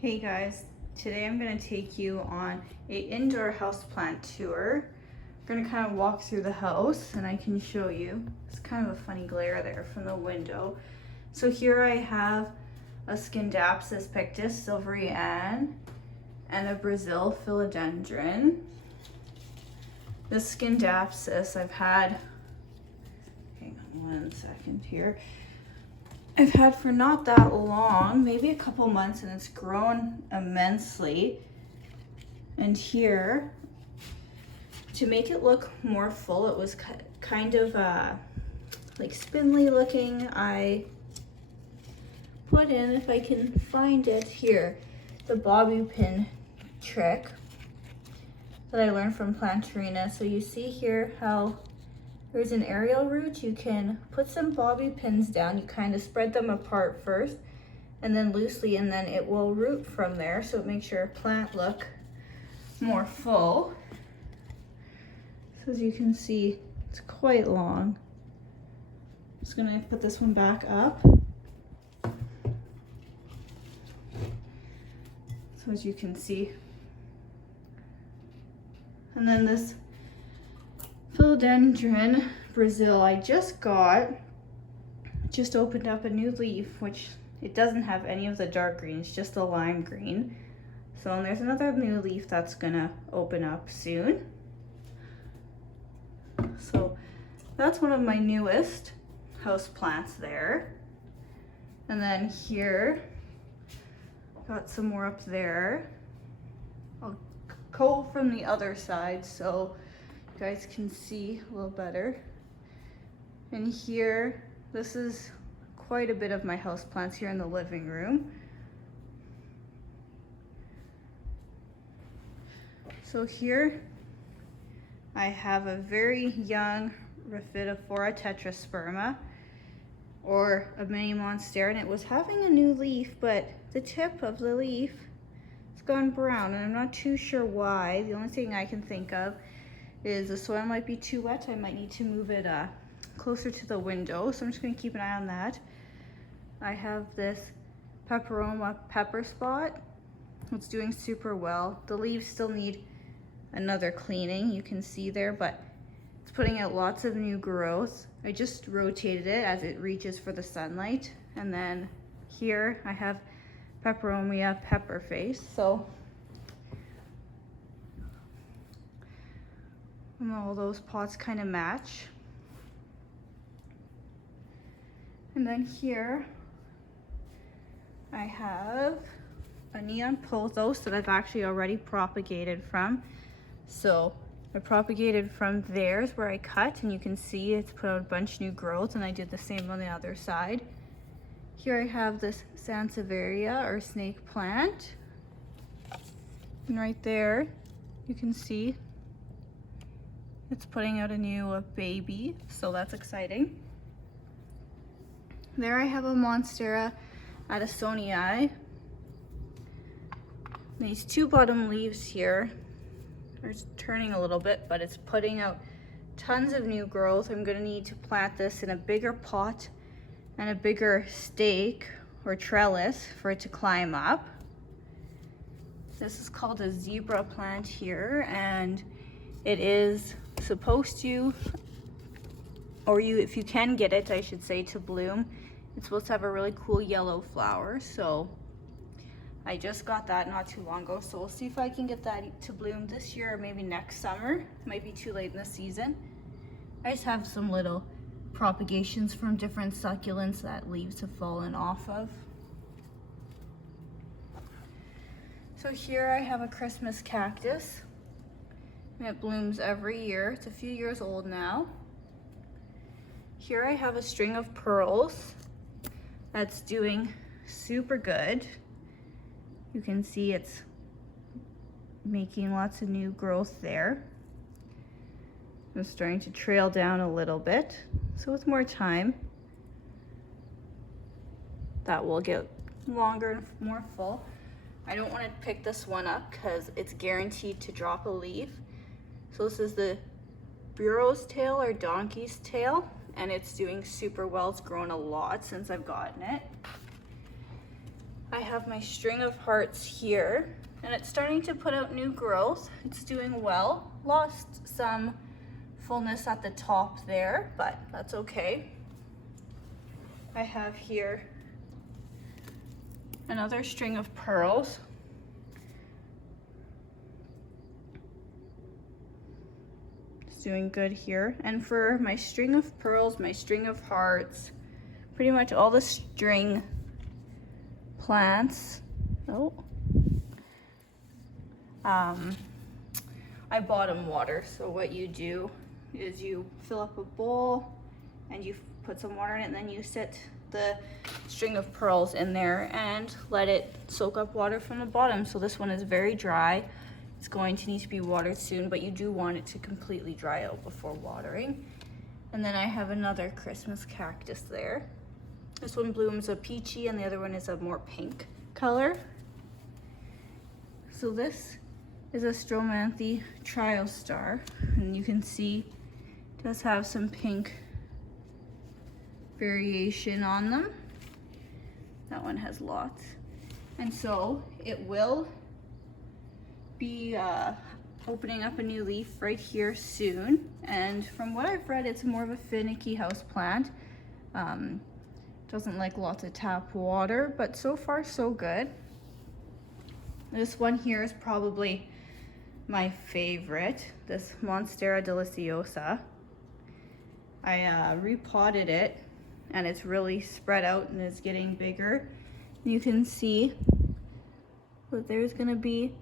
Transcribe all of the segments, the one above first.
Hey guys, today I'm going to take you on an indoor houseplant tour. I'm going to kind of walk through the house and I can show you. It's kind of a funny glare there from the window. So here I have a Scindapsus pictus silvery Ann and a Brazil philodendron. This Scindapsus I've had, hang on one second here. I've had for not that long, maybe a couple months, and it's grown immensely. And here, to make it look more full, it was kind of like spindly looking. I put in, if I can find it here, the bobby pin trick that I learned from Plantarina. So you see here how there's an aerial root. You can put some bobby pins down. You kind of spread them apart first and then loosely, and then it will root from there. So it makes your plant look more full. So as you can see, it's quite long. I'm just gonna put this one back up. So as you can see. And then this philodendron Brazil I just opened up a new leaf, which it doesn't have any of the dark green, it's just the lime green. So and there's another new leaf that's gonna open up soon. So that's one of my newest house plants there. And then here, got some more up there. I'll go from the other side so you guys can see a little better. And here, this is quite a bit of my houseplants here in the living room. So here I have a very young Rhaphidophora tetrasperma, or a mini monstera, and it was having a new leaf, but the tip of the leaf has gone brown, and I'm not too sure why. The only thing I can think of is the soil might be too wet. I might need to move it closer to the window, so I'm just going to keep an eye on that. I have this Peperoma pepper spot. It's doing super well. The leaves still need another cleaning, you can see there, but it's putting out lots of new growth. I just rotated it as it reaches for the sunlight. And then here I have Peperomia pepperface. So and all those pots kind of match. And then here I have a neon pothos that I've actually already propagated from. So I propagated from theirs where I cut, and you can see it's put out a bunch of new growth, and I did the same on the other side. Here I have this Sansevieria or snake plant. And right there you can see it's putting out a new baby, so that's exciting. There I have a Monstera Addisonii. These two bottom leaves here are turning a little bit, but it's putting out tons of new growth. I'm gonna need to plant this in a bigger pot and a bigger stake or trellis for it to climb up. This is called a zebra plant here, and it is supposed to, or if you can get it, I should say, to bloom, it's supposed to have a really cool yellow flower. So I just got that not too long ago, so we'll see if I can get that to bloom this year or maybe next summer. It might be too late in the season. I just have some little propagations from different succulents that leaves have fallen off of. So here I have a Christmas cactus, and it blooms every year. It's a few years old now. Here I have a string of pearls that's doing super good. You can see it's making lots of new growth there. It's starting to trail down a little bit. So with more time, that will get longer and more full. I don't want to pick this one up because it's guaranteed to drop a leaf. So this is the Bureau's tail or donkey's tail, and it's doing super well. It's grown a lot since I've gotten it. I have my string of hearts here, and it's starting to put out new growth. It's doing well. Lost some fullness at the top there, but that's okay. I have here another string of pearls. It's doing good here. And for my string of pearls, my string of hearts, pretty much all the string plants. I bottom water. So what you do is you fill up a bowl and you put some water in it, and then you sit the string of pearls in there and let it soak up water from the bottom. So this one is very dry. It's going to need to be watered soon, but you do want it to completely dry out before watering. And then I have another Christmas cactus there. This one blooms a peachy and the other one is a more pink color. So this is a Stromanthe Triostar, and you can see it does have some pink variation on them. That one has lots. And so it will be opening up a new leaf right here soon. And from what I've read, it's more of a finicky house plant. Doesn't like lots of tap water, but so far so good. This one here is probably my favorite, this Monstera deliciosa. I repotted it and it's really spread out and it's getting bigger. You can see that there's gonna be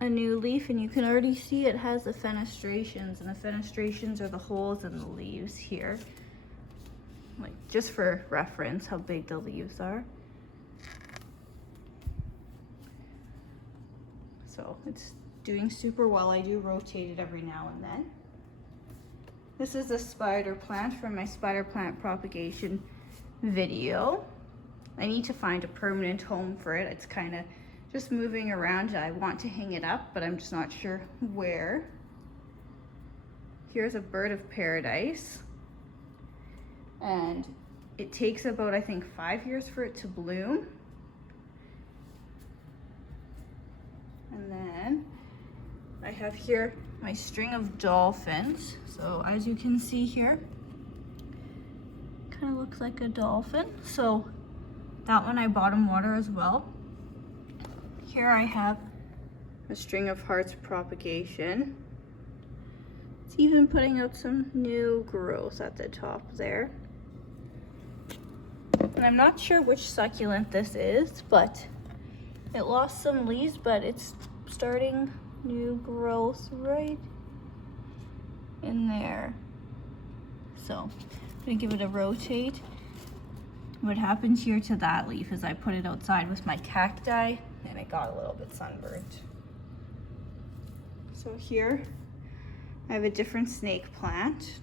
a new leaf, and you can already see it has the fenestrations, and the fenestrations are the holes in the leaves here. Like, just for reference, how big the leaves are. So it's doing super well. I do rotate it every now and then. This is a spider plant from my spider plant propagation video. I need to find a permanent home for it. It's kind of just moving around. I want to hang it up, but I'm just not sure where. Here's a bird of paradise. And it takes about, I think, 5 years for it to bloom. And then I have here my string of dolphins. So as you can see here, kind of looks like a dolphin. So that one I bottom water as well. Here I have a string of hearts propagation. It's even putting out some new growth at the top there. And I'm not sure which succulent this is, but it lost some leaves, but it's starting new growth right in there. So I'm gonna give it a rotate. What happened here to that leaf is I put it outside with my cacti and it got a little bit sunburnt. So here I have a different snake plant.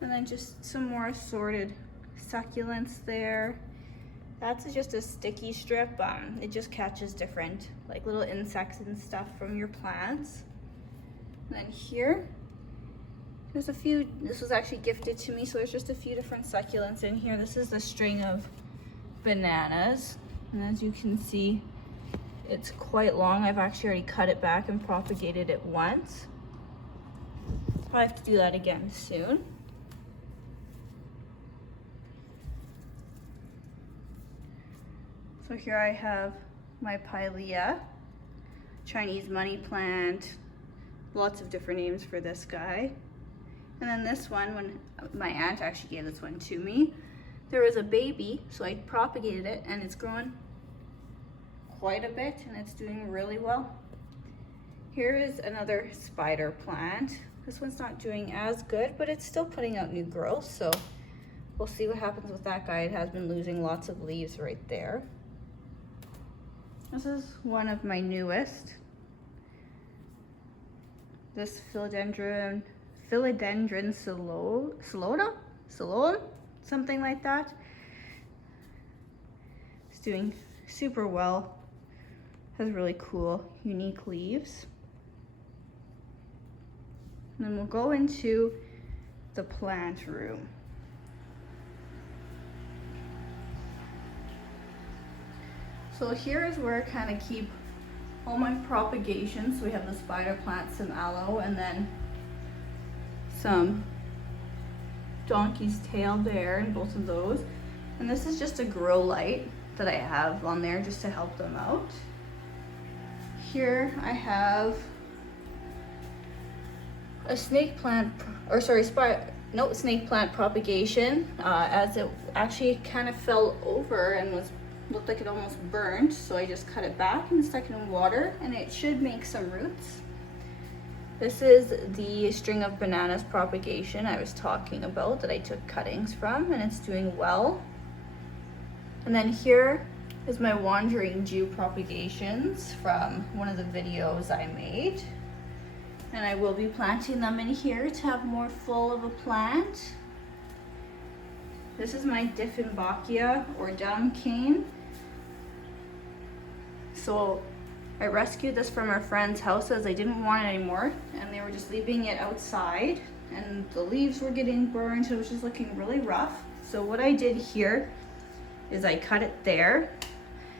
And then just some more assorted succulents there. That's just a sticky strip. It just catches different like little insects and stuff from your plants. And then here, there's a few, this was actually gifted to me, so there's just a few different succulents in here. This is the string of bananas. And as you can see, it's quite long. I've actually already cut it back and propagated it once. I have to do that again soon. So here I have my pilea, Chinese money plant, lots of different names for this guy. And then this one, when my aunt actually gave this one to me, there was a baby, so I propagated it and it's growing quite a bit and it's doing really well. Here is another spider plant. This one's not doing as good, but it's still putting out new growth, so we'll see what happens with that guy. It has been losing lots of leaves right there. This is one of my newest. This philodendron Solona, something like that. It's doing super well. Has really cool, unique leaves. And then we'll go into the plant room. So here is where I kind of keep all my propagations. So we have the spider plant, some aloe, and then some donkey's tail there in both of those. And this is just a grow light that I have on there just to help them out. Here I have a snake plant, or sorry, snake plant propagation, as it actually kind of fell over and looked like it almost burned. So I just cut it back and stuck it in water, and it should make some roots. This is the string of bananas propagation I was talking about that I took cuttings from, and it's doing well. And then here is my wandering Jew propagations from one of the videos I made. And I will be planting them in here to have more full of a plant. This is my Dieffenbachia or dumb cane. So I rescued this from our friend's house as they didn't want it anymore, and they were just leaving it outside, and the leaves were getting burned, so it was just looking really rough. So what I did here is I cut it there,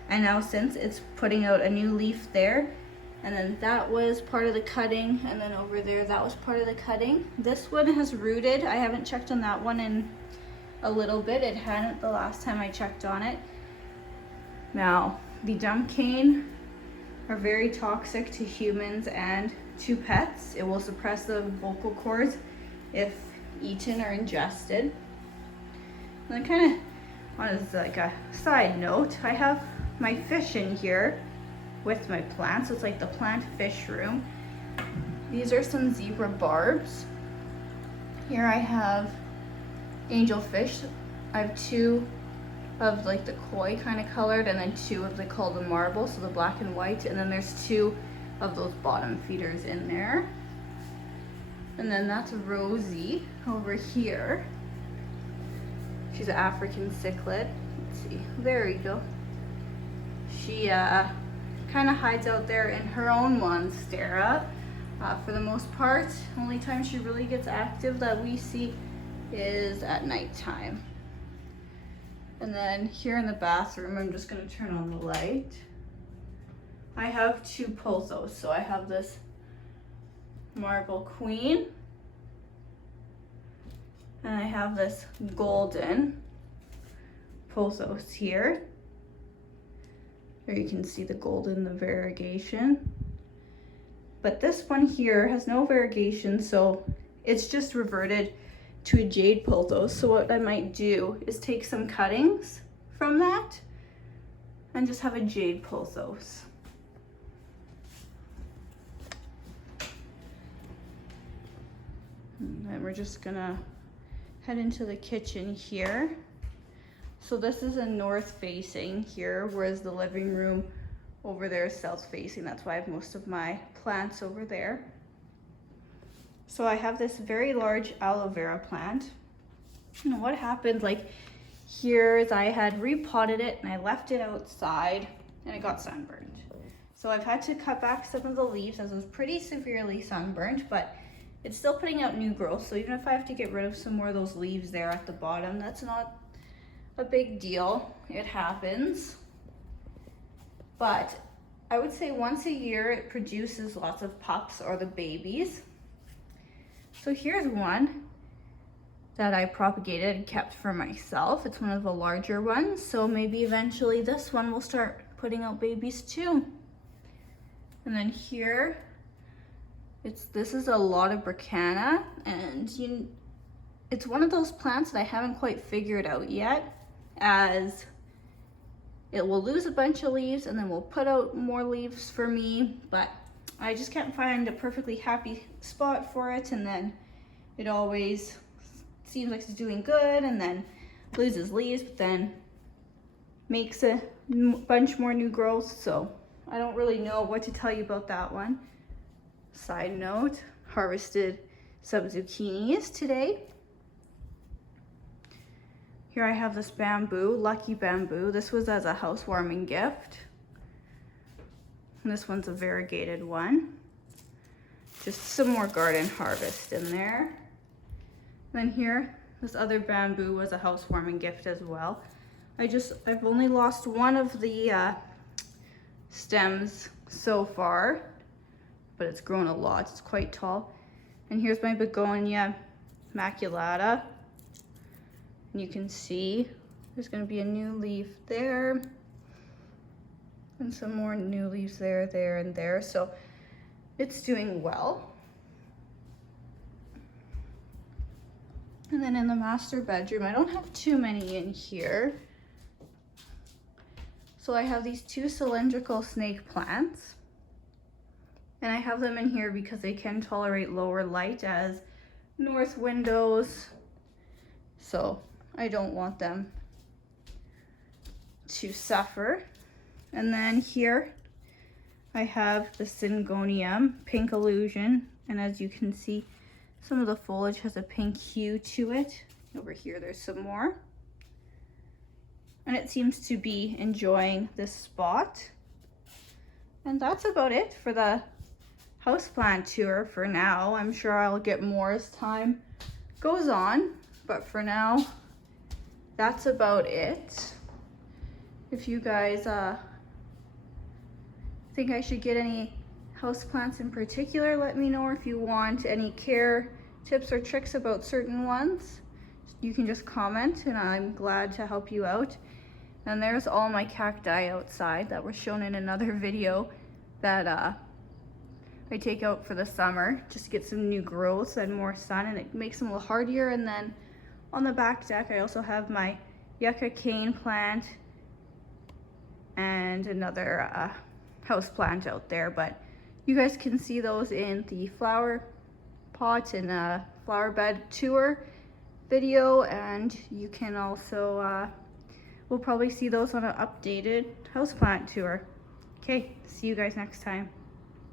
and now since it's putting out a new leaf there, and then that was part of the cutting, and then over there that was part of the cutting. This one has rooted. I haven't checked on that one in a little bit. It hadn't the last time I checked on it. Now the dumb cane are very toxic to humans and to pets. It will suppress the vocal cords if eaten or ingested. And then kind of as like a side note, I have my fish in here with my plants. So it's like the plant fish room. These are some zebra barbs. Here I have angelfish. I have two of like the koi kind of colored, and then two of they call the marble, so the black and white, and then there's two of those bottom feeders in there. And then that's Rosie over here. She's an African cichlid. Let's see, there we go. She kind of hides out there in her own monstera for the most part. Only time she really gets active that we see is at nighttime. And then here in the bathroom, I'm just going to turn on the light. I have two pothos. So I have this marble queen, and I have this golden pothos here. There you can see the golden, the variegation. But this one here has no variegation, so it's just reverted to a jade pothos. So what I might do is take some cuttings from that and just have a jade pothos. And then we're just gonna head into the kitchen here. So this is a north facing here, whereas the living room over there is south facing. That's why I have most of my plants over there. So I have this very large aloe vera plant. And what happened like here is I had repotted it and I left it outside and it got sunburned. So I've had to cut back some of the leaves as it was pretty severely sunburned, but it's still putting out new growth. So even if I have to get rid of some more of those leaves there at the bottom, that's not a big deal. It happens. But I would say once a year it produces lots of pups or the babies. So here's one that I propagated and kept for myself. It's one of the larger ones, so maybe eventually this one will start putting out babies too. And then here, this is a lot of Bracana, and it's one of those plants that I haven't quite figured out yet, as it will lose a bunch of leaves and then will put out more leaves for me, but I just can't find a perfectly happy spot for it, and then it always seems like it's doing good and then loses leaves, but then makes a bunch more new growth. So I don't really know what to tell you about that one. Side note, harvested some zucchinis today. Here I have this bamboo, lucky bamboo. This was as a housewarming gift. And this one's a variegated one. Just some more garden harvest in there. And then here, this other bamboo was a housewarming gift as well. I've only lost one of the stems so far, but it's grown a lot. It's quite tall. And here's my begonia maculata. And you can see there's going to be a new leaf there. And some more new leaves there, there, and there. So it's doing well. And then in the master bedroom, I don't have too many in here. So I have these 2 cylindrical snake plants. And I have them in here because they can tolerate lower light as north windows. So I don't want them to suffer. And then here I have the Syngonium Pink Illusion. And as you can see, some of the foliage has a pink hue to it. Over here there's some more. And it seems to be enjoying this spot. And that's about it for the houseplant tour for now. I'm sure I'll get more as time goes on, but for now, that's about it. If you guys think I should get any houseplants in particular, let me know. Or if you want any care tips or tricks about certain ones, you can just comment and I'm glad to help you out. And there's all my cacti outside that were shown in another video that I take out for the summer just to get some new growth and more sun, and it makes them a little hardier. And then on the back deck I also have my yucca cane plant and another house plant out there, but you guys can see those in the flower pot and flower bed tour video, and you can also we'll probably see those on an updated houseplant tour. Okay, see you guys next time.